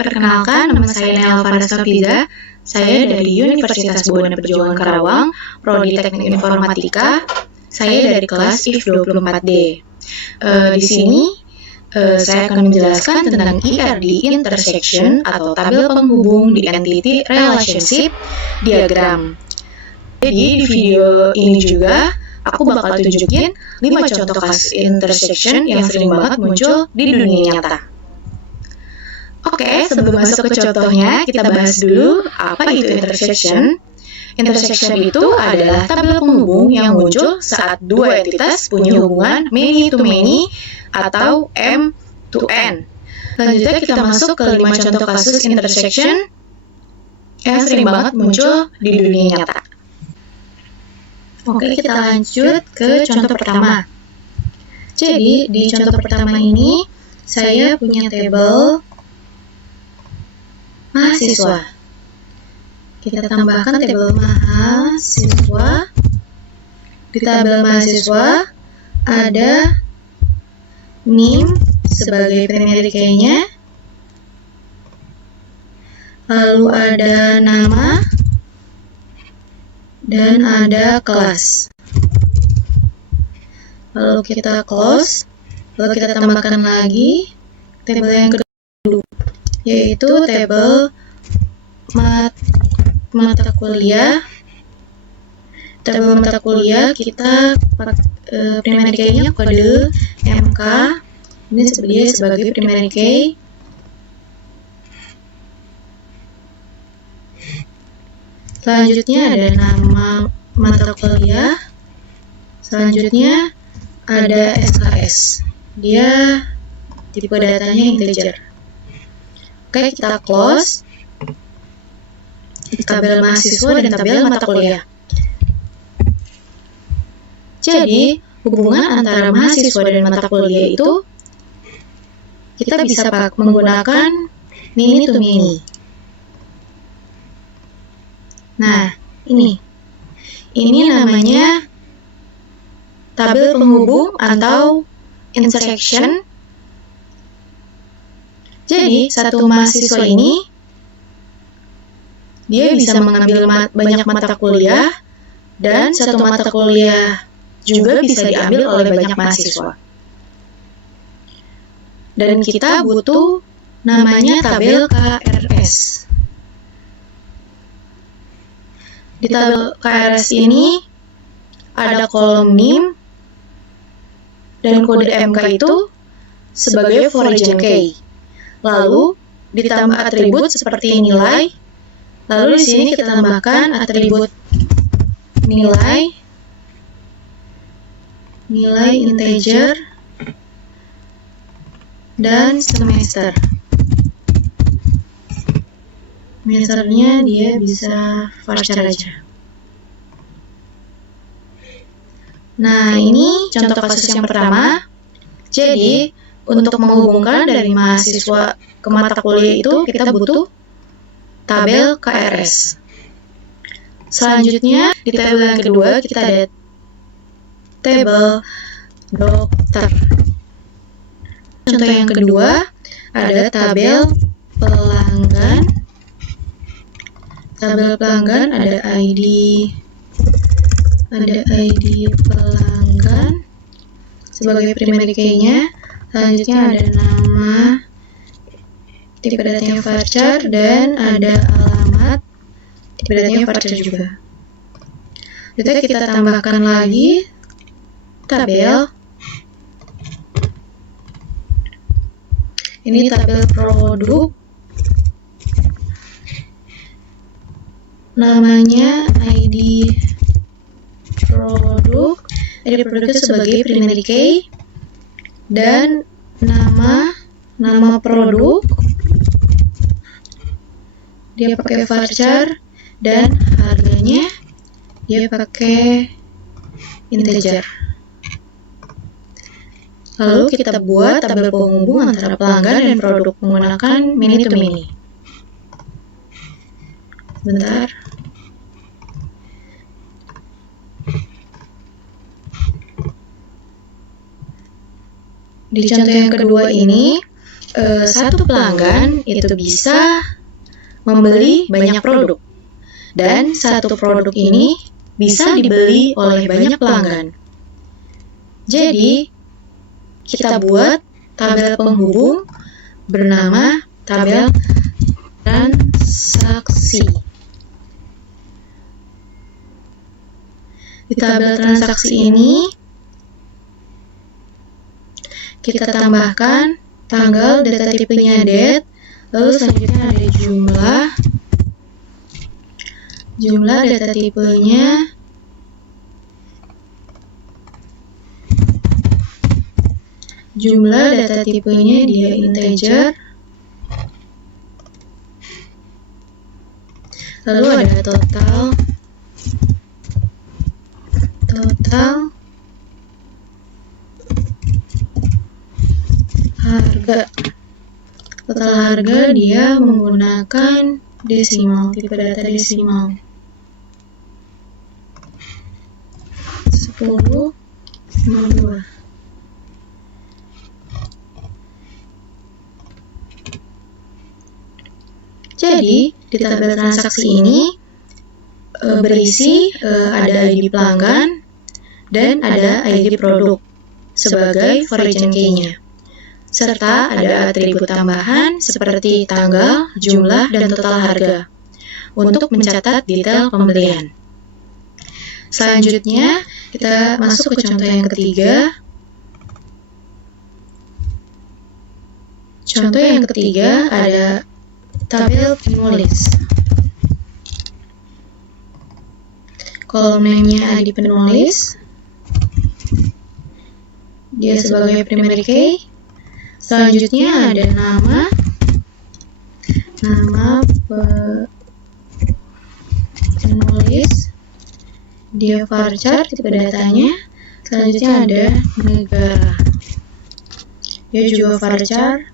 Perkenalkan, nama saya Nela Farasafida. Saya dari Universitas Buana Perjuangan Karawang, Prodi Teknik Informatika. Saya dari kelas IF 24D. Di sini saya akan menjelaskan tentang IRD intersection atau tabel penghubung di entity relationship diagram. Jadi di video ini juga aku bakal tunjukin 5 contoh kasus intersection yang sering banget muncul di dunia nyata. Oke, sebelum masuk ke contohnya, kita bahas dulu apa itu intersection. Intersection itu adalah tabel penghubung yang muncul saat dua entitas punya hubungan many to many atau M to N. Selanjutnya kita masuk ke 5 contoh kasus intersection yang sering banget muncul di dunia nyata. Oke, kita lanjut ke contoh pertama. Jadi, di contoh pertama ini, saya punya tabel mahasiswa. Kita tambahkan tabel mahasiswa. Di tabel mahasiswa ada NIM sebagai primary key-nya, lalu ada nama, dan ada kelas. Lalu kita close, lalu kita tambahkan lagi tabel yang kedua, yaitu tabel mata kuliah. Tabel mata kuliah kita primary key-nya kode MK. Ini sebagai primary key. Selanjutnya ada nama mata kuliah. Selanjutnya ada SKS. Dia tipe datanya integer. Oke, kita close tabel mahasiswa dan tabel mata kuliah. Jadi, hubungan antara mahasiswa dan mata kuliah itu kita bisa menggunakan many to many. Nah, ini namanya tabel penghubung atau intersection. Jadi, satu mahasiswa ini dia bisa mengambil banyak mata kuliah, dan satu mata kuliah juga bisa diambil oleh banyak mahasiswa. Dan kita butuh namanya tabel KRS. Di tabel KRS ini ada kolom NIM dan kode MK itu sebagai foreign key. Lalu ditambah atribut seperti nilai. Lalu di sini kita tambahkan atribut nilai integer, dan semester. Semesternya dia bisa varchar aja. Nah, ini contoh kasus yang pertama. Jadi, untuk menghubungkan dari mahasiswa ke mata kuliah itu kita butuh tabel KRS. Selanjutnya, di tabel yang kedua kita ada tabel dokter. Contoh yang kedua ada tabel pelanggan. Tabel pelanggan ada ID pelanggan sebagai primary key-nya. Selanjutnya ada nama, tipe datanya varchar, dan ada alamat, tipe datanya varchar juga. Jadi kita tambahkan lagi tabel. Ini tabel produk. Namanya ID produk. ID produk sebagai primary key, dan nama produk dia pakai varchar, dan harganya dia pakai integer. Lalu kita buat tabel penghubung antara pelanggan dan produk menggunakan many to many. Bentar. Di contoh yang kedua ini, Satu pelanggan itu bisa membeli banyak produk, dan satu produk ini bisa dibeli oleh banyak pelanggan. Jadi, kita buat tabel penghubung bernama tabel transaksi. Di tabel transaksi ini, kita tambahkan tanggal, data tipenya date, lalu selanjutnya ada jumlah data tipenya, dia integer, lalu ada total harga. Total harga dia menggunakan desimal, tipe data desimal. 10,2. Jadi, di tabel transaksi ini berisi ada ID pelanggan dan ada ID produk sebagai origin key-nya, serta ada atribut tambahan seperti tanggal, jumlah, dan total harga untuk mencatat detail pembelian. Selanjutnya, kita masuk ke contoh yang ketiga. Contoh yang ketiga ada tabel penulis. Kolom name-nya ID penulis, dia sebagai primary key. Selanjutnya ada nama penulis, dia varchar, tipe datanya. Selanjutnya ada negara, dia juga varchar.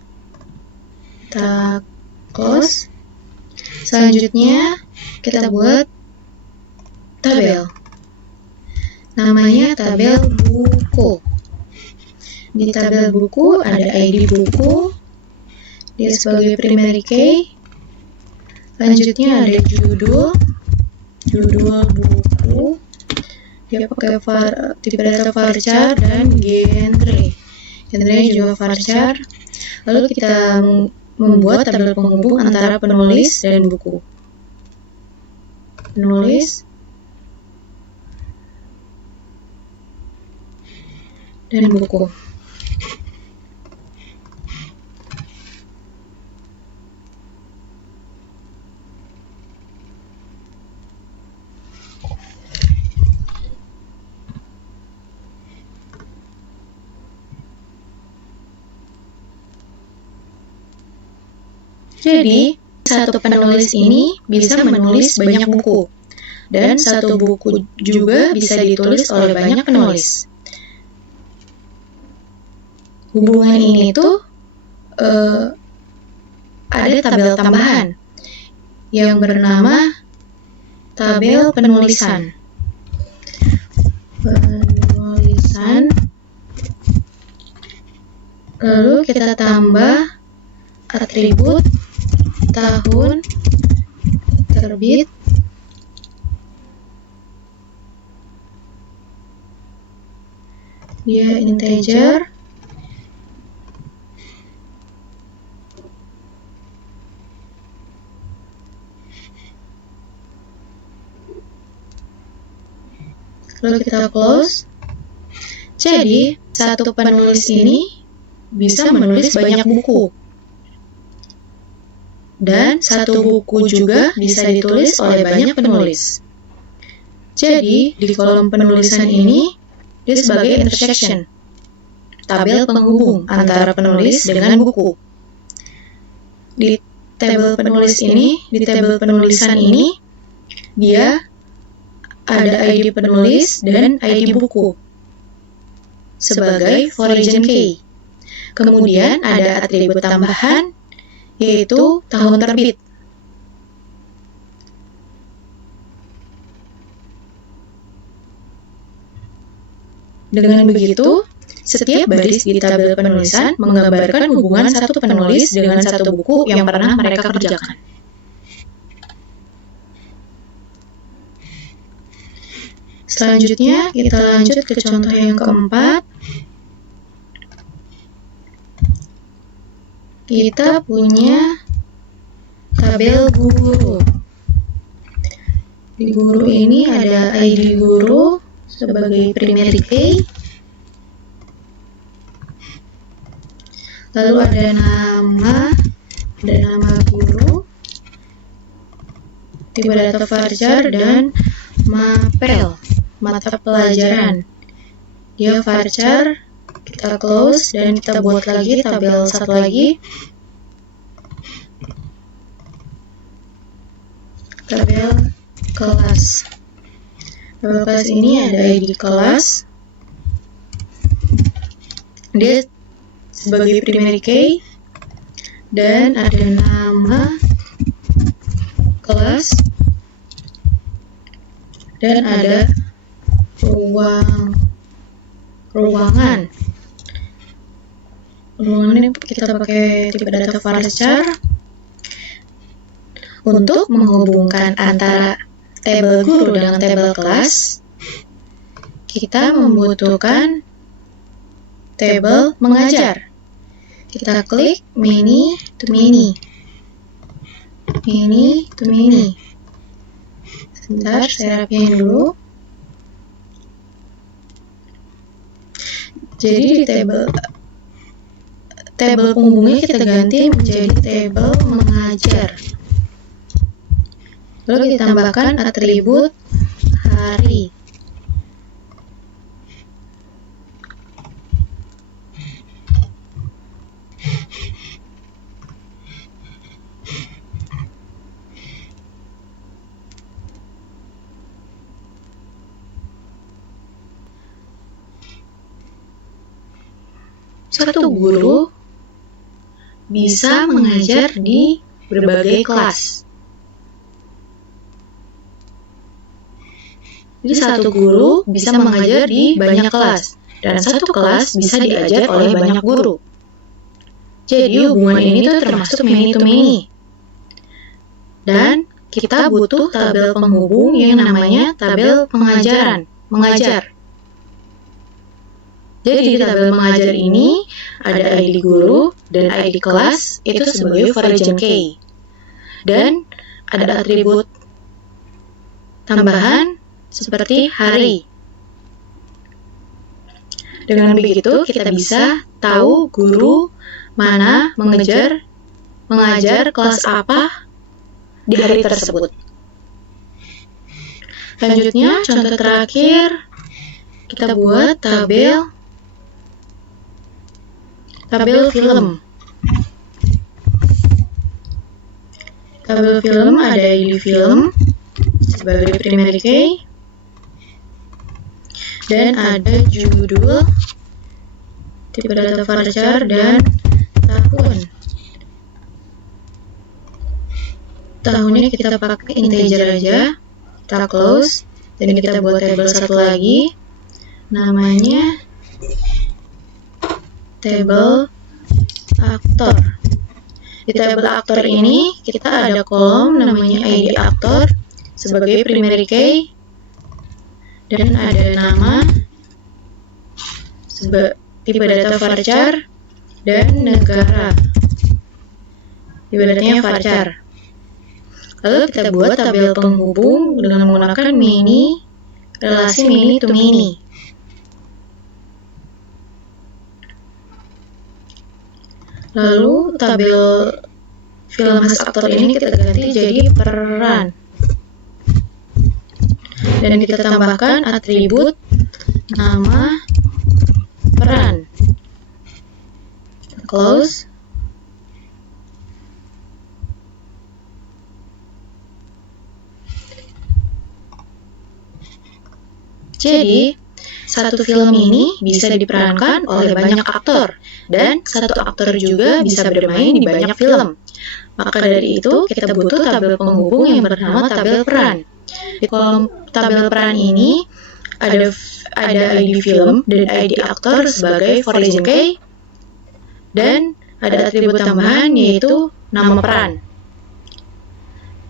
Kita close. Selanjutnya kita buat tabel, namanya tabel buku. Di tabel buku ada ID buku, dia sebagai primary key. Selanjutnya ada judul buku, dia pakai tipe data varchar, dan genre-nya juga varchar. Lalu kita membuat tabel penghubung antara penulis dan buku. Penulis dan buku. Jadi, satu penulis ini bisa menulis banyak buku, dan satu buku juga bisa ditulis oleh banyak penulis. Hubungan ini tuh ada tabel tambahan yang bernama tabel penulisan. Lalu kita tambah atribut tahun terbit, dia integer, lalu kita close. Jadi, satu penulis ini bisa menulis banyak buku, dan satu buku juga bisa ditulis oleh banyak penulis. Jadi, di kolom penulisan ini, dia sebagai intersection, tabel penghubung antara penulis dengan buku. Di tabel penulisan ini, dia ada ID penulis dan ID buku sebagai origin key. Kemudian ada atribut tambahan, yaitu tahun terbit. Dengan begitu, Setiap baris di tabel penulisan menggambarkan hubungan satu penulis dengan satu buku yang pernah mereka kerjakan. Selanjutnya, kita lanjut ke contoh yang keempat. Kita punya tabel guru. Di guru ini ada ID guru sebagai primary key. Lalu ada nama guru, tipe data varchar, dan mapel, mata pelajaran. Dia varchar, kita close, dan kita buat lagi tabel satu lagi. Tabel kelas. Tabel kelas ini ada ID kelas. Dia sebagai primary key, dan ada nama kelas, dan ada ruangan. Ruangan ini kita pakai tipe data varchar. Untuk menghubungkan antara tabel guru dengan tabel kelas, kita membutuhkan tabel mengajar. Kita klik many to many. Sebentar, saya rapiin dulu. Jadi di tabel penghubungnya kita ganti menjadi tabel mengajar. Lalu kita tambahkan atribut hari. Satu guru bisa mengajar di berbagai kelas. Jadi satu guru bisa mengajar di banyak kelas, dan satu kelas bisa diajar oleh banyak guru. Jadi hubungan ini tuh termasuk many to many. Dan kita butuh tabel penghubung yang namanya tabel mengajar. Jadi di tabel mengajar ini ada ID guru dan ID kelas itu sebagai variable key. Dan ada atribut tambahan seperti hari. Dengan begitu kita bisa tahu guru mana mengajar kelas apa di hari tersebut. Selanjutnya contoh terakhir, kita buat tabel film. Tabel film ada ID film sebagai primary key, dan ada judul, tipe data varchar, dan tahun. Tahunnya kita pakai integer aja. Kita close, dan kita buat tabel satu lagi, namanya tabel aktor. Di tabel aktor ini kita ada kolom namanya ID aktor sebagai primary key, dan ada nama tipe data varchar, dan negara. Tipe datanya varchar. Lalu kita buat tabel penghubung dengan menggunakan relasi many to many. Lalu tabel film khas aktor ini kita ganti jadi peran. Dan kita tambahkan atribut nama peran. Close. Jadi, satu film ini bisa diperankan oleh banyak aktor, dan satu aktor juga bisa bermain di banyak film. Maka dari itu, kita butuh tabel penghubung yang bernama tabel peran. Di kolom tabel peran ini ada ID film dan ID aktor sebagai for reason key, dan ada atribut tambahan yaitu nama peran.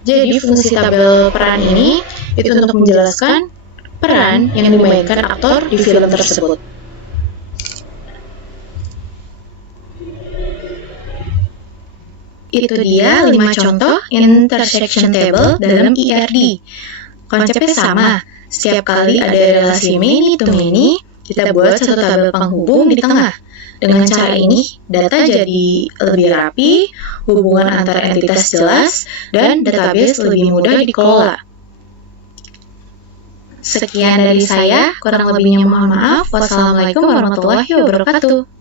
Jadi fungsi tabel peran ini itu untuk menjelaskan peran yang dimainkan aktor di film tersebut. Itu dia 5 contoh intersection table dalam ERD. Konsepnya sama, setiap kali ada relasi many to many, kita buat satu tabel penghubung di tengah. Dengan cara ini, data jadi lebih rapi, hubungan antara entitas jelas, dan database lebih mudah dikelola. Sekian dari saya, kurang lebihnya mohon maaf. Wassalamualaikum warahmatullahi wabarakatuh.